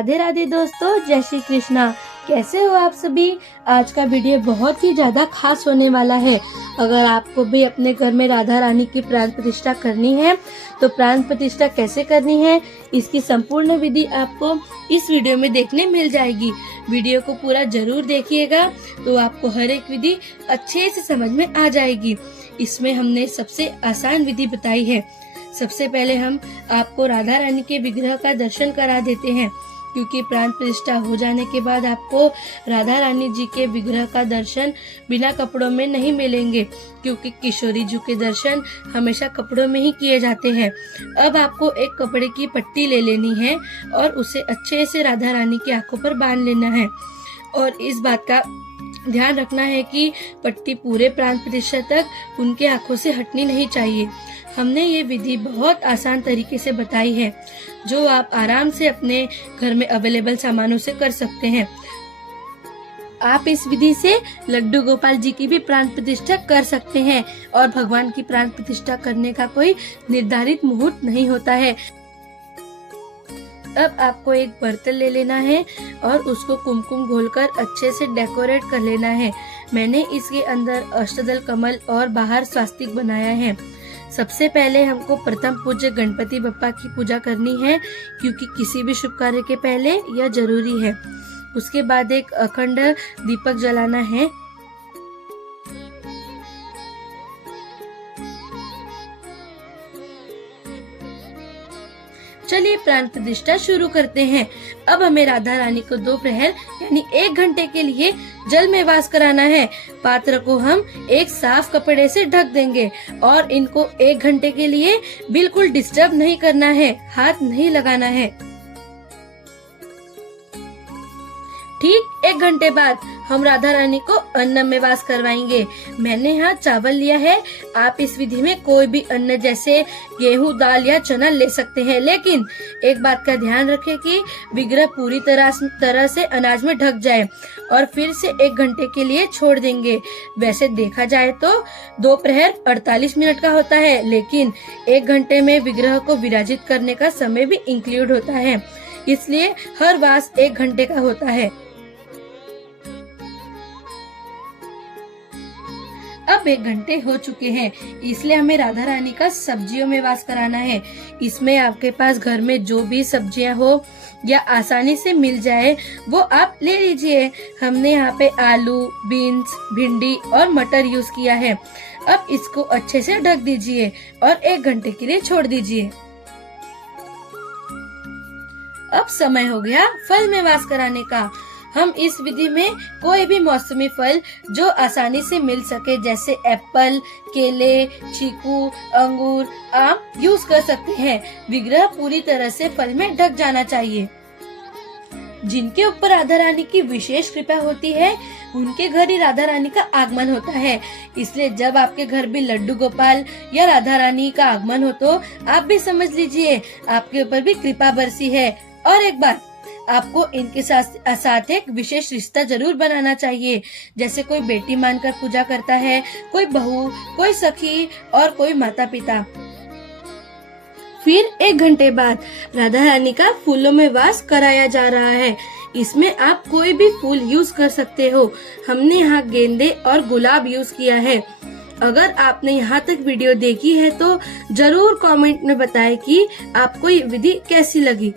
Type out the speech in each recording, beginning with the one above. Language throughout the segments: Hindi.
राधे राधे दोस्तों, जय श्री कृष्णा। कैसे हो आप सभी। आज का वीडियो बहुत ही ज्यादा खास होने वाला है। अगर आपको भी अपने घर में राधा रानी की प्राण प्रतिष्ठा करनी है तो प्राण प्रतिष्ठा कैसे करनी है, इसकी संपूर्ण विधि आपको इस वीडियो में देखने मिल जाएगी। वीडियो को पूरा जरूर देखिएगा तो आपको हर एक विधि अच्छे से समझ में आ जाएगी। इसमें हमने सबसे आसान विधि बताई है। सबसे पहले हम आपको राधा रानी के विग्रह का दर्शन करा देते हैं, क्योंकि प्राण प्रतिष्ठा हो जाने के बाद आपको राधा रानी जी के विग्रह का दर्शन बिना कपड़ों में नहीं मिलेंगे, क्योंकि किशोरी जी के दर्शन हमेशा कपड़ों में ही किए जाते हैं। अब आपको एक कपड़े की पट्टी ले लेनी है और उसे अच्छे से राधा रानी की आंखों पर बांध लेना है। और इस बात का ध्यान रखना है कि पट्टी पूरे प्राण प्रतिष्ठा तक उनके आंखों से हटनी नहीं चाहिए। हमने ये विधि बहुत आसान तरीके से बताई है, जो आप आराम से अपने घर में अवेलेबल सामानों से कर सकते हैं। आप इस विधि से लड्डू गोपाल जी की भी प्राण प्रतिष्ठा कर सकते हैं और भगवान की प्राण प्रतिष्ठा करने का कोई निर्धारित मुहूर्त नहीं होता है। अब आपको एक बर्तन ले लेना है और उसको कुमकुम घोलकर अच्छे से डेकोरेट कर लेना है। मैंने इसके अंदर अष्टदल कमल और बाहर स्वास्तिक बनाया है। सबसे पहले हमको प्रथम पूज्य गणपति बप्पा की पूजा करनी है, क्योंकि किसी भी शुभ कार्य के पहले यह जरूरी है। उसके बाद एक अखंड दीपक जलाना है। चलिए प्राण प्रतिष्ठा शुरू करते हैं। अब हमें राधा रानी को 2 प्रहर यानी 1 घंटे के लिए जल में वास कराना है। पात्र को हम एक साफ कपड़े से ढक देंगे और इनको 1 घंटे के लिए बिल्कुल डिस्टर्ब नहीं करना है, हाथ नहीं लगाना है। ठीक 1 घंटे बाद हम राधा रानी को अन्न में वास करवाएंगे। मैंने यहाँ चावल लिया है। आप इस विधि में कोई भी अन्न जैसे गेहूं, दाल या चना ले सकते हैं, लेकिन एक बात का ध्यान रखें कि विग्रह पूरी तरह से अनाज में ढक जाए और फिर से 1 घंटे के लिए छोड़ देंगे। वैसे देखा जाए तो 2 प्रहर 48 मिनट का होता है, लेकिन 1 घंटे में विग्रह को विराजित करने का समय भी इंक्लूड होता है, इसलिए हर वास 1 घंटे का होता है। अब 1 घंटे हो चुके हैं, इसलिए हमें राधा रानी का सब्जियों में वास कराना है। इसमें आपके पास घर में जो भी सब्जियां हो या आसानी से मिल जाए वो आप ले लीजिए। हमने यहाँ पे आलू, बीन्स, भिंडी और मटर यूज किया है। अब इसको अच्छे से ढक दीजिए और 1 घंटे के लिए छोड़ दीजिए। अब समय हो गया फल में वास कराने का। हम इस विधि में कोई भी मौसमी फल जो आसानी से मिल सके, जैसे एप्पल, केले, चीकू, अंगूर, आम यूज कर सकते हैं। विग्रह पूरी तरह से फल में ढक जाना चाहिए। जिनके ऊपर राधा रानी की विशेष कृपा होती है उनके घर ही राधा रानी का आगमन होता है। इसलिए जब आपके घर भी लड्डू गोपाल या राधा रानी का आगमन हो तो आप भी समझ लीजिए आपके ऊपर भी कृपा बरसी है। और एक बात, आपको इनके साथ एक विशेष रिश्ता जरूर बनाना चाहिए, जैसे कोई बेटी मानकर पूजा करता है, कोई बहू, कोई सखी और कोई माता पिता। फिर 1 घंटे बाद राधा रानी का फूलों में वास कराया जा रहा है। इसमें आप कोई भी फूल यूज कर सकते हो। हमने यहाँ गेंदे और गुलाब यूज किया है। अगर आपने यहाँ तक वीडियो देखी है तो जरूर कमेंट में बताएं कि आपको ये विधि कैसी लगी।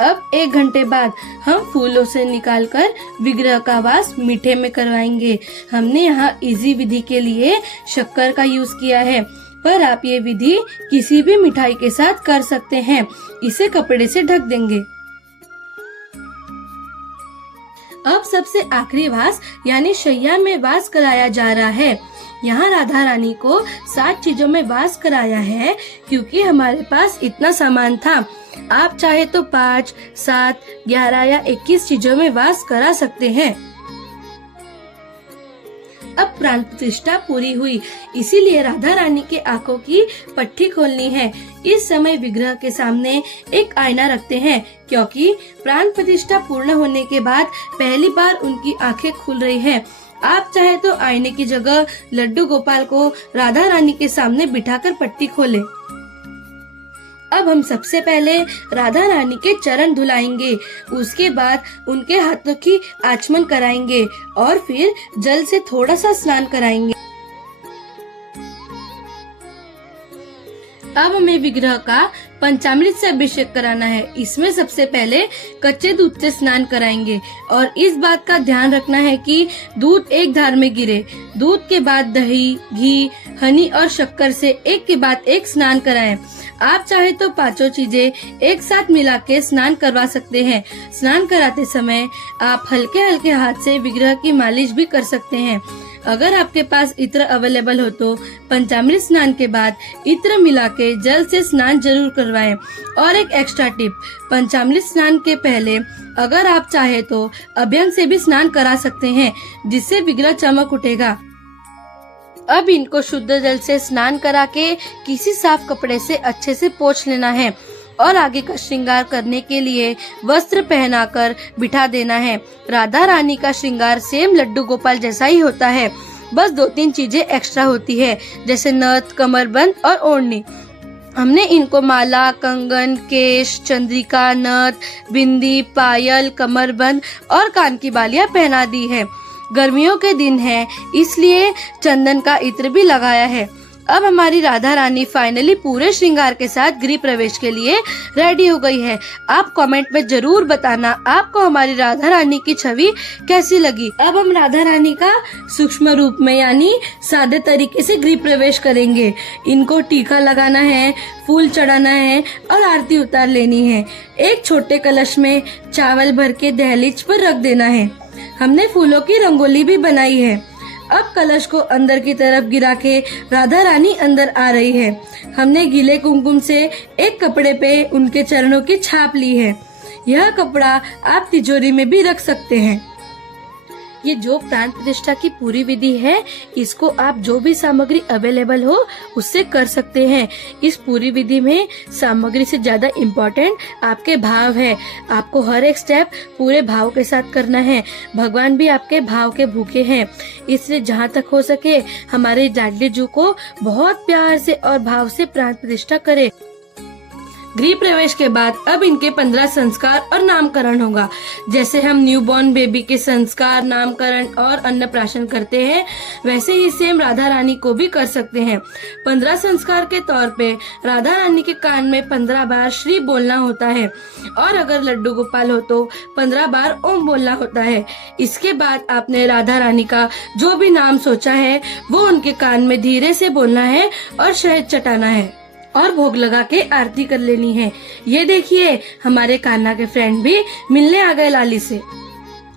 अब 1 घंटे बाद हम फूलों से निकालकर विग्रह का वास मीठे में करवाएंगे। हमने यहाँ इजी विधि के लिए शक्कर का यूज किया है, पर आप ये विधि किसी भी मिठाई के साथ कर सकते हैं। इसे कपड़े से ढक देंगे। अब सबसे आखिरी वास यानी शैया में वास कराया जा रहा है। यहाँ राधा रानी को 7 चीजों में वास कराया है, क्योंकि हमारे पास इतना सामान था। आप चाहे तो 5, 7, 11 या 21 चीजों में वास करा सकते हैं। अब प्राण प्रतिष्ठा पूरी हुई, इसीलिए राधा रानी के आंखों की पट्टी खोलनी है। इस समय विग्रह के सामने एक आईना रखते हैं, क्योंकि प्राण प्रतिष्ठा पूर्ण होने के बाद पहली बार उनकी आंखें खुल रही हैं। आप चाहे तो आईने की जगह लड्डू गोपाल को राधा रानी के सामने बिठाकर पट्टी खोलें। अब हम सबसे पहले राधा रानी के चरण धुलाएंगे, उसके बाद उनके हाथों की आचमन कराएंगे और फिर जल से थोड़ा सा स्नान कराएंगे। अब हमें विग्रह का पंचामृत से अभिषेक कराना है। इसमें सबसे पहले कच्चे दूध से स्नान कराएंगे और इस बात का ध्यान रखना है कि दूध एक धार में गिरे। दूध के बाद दही, घी, हनी और शक्कर से एक के बाद एक स्नान कराएं। आप चाहे तो पांचों चीजें एक साथ मिला के स्नान करवा सकते हैं। स्नान कराते समय आप हल्के हल्के हाथ से विग्रह की मालिश भी कर सकते हैं। अगर आपके पास इत्र अवेलेबल हो तो पंचामृत स्नान के बाद इत्र मिला के जल से स्नान जरूर करवाएं। और एक एक्स्ट्रा टिप, पंचामृत स्नान के पहले अगर आप चाहे तो अभ्यंग से भी स्नान करा सकते हैं, जिससे विग्रह चमक उठेगा। अब इनको शुद्ध जल से स्नान करा के किसी साफ कपड़े से अच्छे से पोंछ लेना है और आगे का श्रृंगार करने के लिए वस्त्र पहनाकर बिठा देना है। राधा रानी का श्रृंगार सेम लड्डू गोपाल जैसा ही होता है, बस 2-3 चीजें एक्स्ट्रा होती है, जैसे नथ, कमरबंद और ओढ़नी। हमने इनको माला, कंगन, केश, चंद्रिका, नथ, बिंदी, पायल, कमरबंद और कान की बालियां पहना दी है। गर्मियों के दिन है, इसलिए चंदन का इत्र भी लगाया है। अब हमारी राधा रानी फाइनली पूरे श्रृंगार के साथ गृह प्रवेश के लिए रेडी हो गई है। आप कमेंट में जरूर बताना आपको हमारी राधा रानी की छवि कैसी लगी। अब हम राधा रानी का सूक्ष्म रूप में यानी सादे तरीके से गृह प्रवेश करेंगे। इनको टीका लगाना है, फूल चढ़ाना है और आरती उतार लेनी है। एक छोटे कलश में चावल भर के दहलीज पर रख देना है। हमने फूलों की रंगोली भी बनाई है। अब कलश को अंदर की तरफ गिरा के राधा रानी अंदर आ रही है। हमने गीले कुमकुम से एक कपड़े पे उनके चरणों की छाप ली है। यह कपड़ा आप तिजोरी में भी रख सकते हैं। ये जो प्राण प्रतिष्ठा की पूरी विधि है, इसको आप जो भी सामग्री अवेलेबल हो उससे कर सकते हैं। इस पूरी विधि में सामग्री से ज्यादा इम्पोर्टेंट आपके भाव है। आपको हर एक स्टेप पूरे भाव के साथ करना है। भगवान भी आपके भाव के भूखे हैं, इसलिए जहाँ तक हो सके हमारे लाडली जू को बहुत प्यार से और भाव से प्राण प्रतिष्ठा करें। गृह प्रवेश के बाद अब इनके 15 संस्कार और नामकरण होगा। जैसे हम न्यूबॉर्न बेबी के संस्कार, नामकरण और अन्नप्राशन करते हैं, वैसे ही सेम राधा रानी को भी कर सकते हैं। 15 संस्कार के तौर पे राधा रानी के कान में 15 बार श्री बोलना होता है और अगर लड्डू गोपाल हो तो 15 बार ओम बोलना होता है। इसके बाद आपने राधा रानी का जो भी नाम सोचा है वो उनके कान में धीरे से बोलना है और शहद चटाना है और भोग लगा के आरती कर लेनी है। ये देखिए हमारे कान्हा के फ्रेंड भी मिलने आ गए लाली से।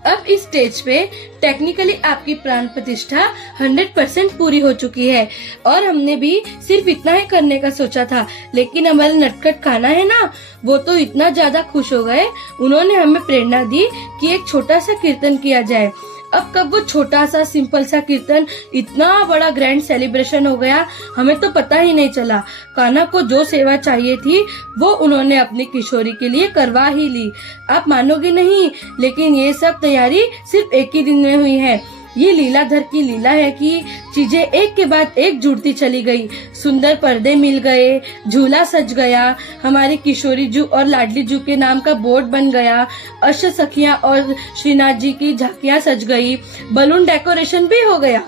अब इस स्टेज पे टेक्निकली आपकी प्राण प्रतिष्ठा 100% पूरी हो चुकी है और हमने भी सिर्फ इतना ही करने का सोचा था, लेकिन हमारे नटखट कान्हा है ना, वो तो इतना ज्यादा खुश हो गए, उन्होंने हमें प्रेरणा दी कि एक छोटा सा कीर्तन किया जाए। अब कब वो छोटा सा सिंपल सा कीर्तन इतना बड़ा ग्रैंड सेलिब्रेशन हो गया, हमें तो पता ही नहीं चला। कान्हा को जो सेवा चाहिए थी वो उन्होंने अपनी किशोरी के लिए करवा ही ली। आप मानोगे नहीं, लेकिन ये सब तैयारी सिर्फ एक ही दिन में हुई है। ये लीलाधर की लीला है कि चीजें एक के बाद एक जुड़ती चली गई। सुंदर पर्दे मिल गए, झूला सज गया, हमारी किशोरी जू और लाडली जू के नाम का बोर्ड बन गया, अष्ट सखियां और श्रीनाथ जी की झांकियां सज गई, बलून डेकोरेशन भी हो गया।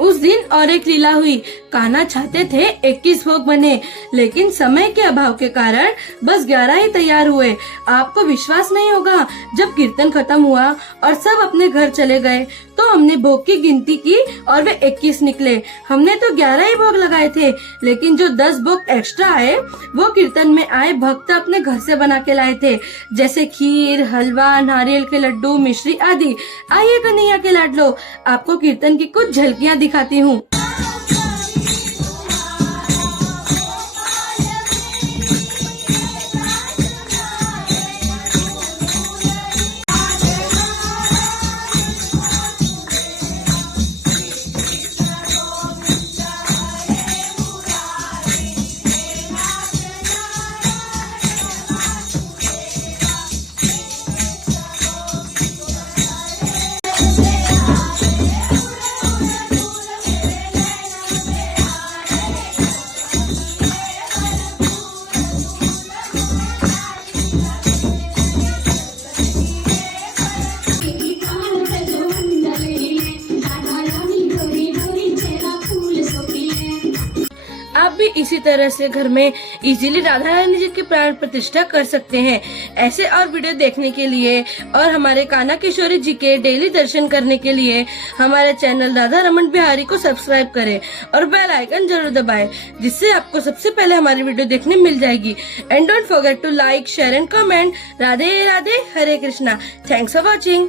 उस दिन और एक लीला हुई। कान्हा चाहते थे 21 भोग बने, लेकिन समय के अभाव के कारण बस 11 ही तैयार हुए। आपको विश्वास नहीं होगा, जब कीर्तन खत्म हुआ और सब अपने घर चले गए तो हमने भोग की गिनती की और वे 21 निकले। हमने तो 11 ही भोग लगाए थे, लेकिन जो 10 भोग एक्स्ट्रा आए वो कीर्तन में आए भक्त अपने घर से बना के लाए थे, जैसे खीर, हलवा, नारियल के लड्डू, मिश्री आदि। आइए कन्हैया के लाडलो, आपको कीर्तन की कुछ झलकियाँ दिखाती हूँ। आप भी इसी तरह से घर में इजीली राधा रानी जी की प्राण प्रतिष्ठा कर सकते हैं। ऐसे और वीडियो देखने के लिए और हमारे कान्हा किशोरी जी के डेली दर्शन करने के लिए हमारे चैनल राधा रमन बिहारी को सब्सक्राइब करें और बेल आइकन जरूर दबाएं, जिससे आपको सबसे पहले हमारी वीडियो देखने मिल जाएगी। And don't forget to like, share and comment. Radhe Radhe, Hare Krishna. Thanks for watching.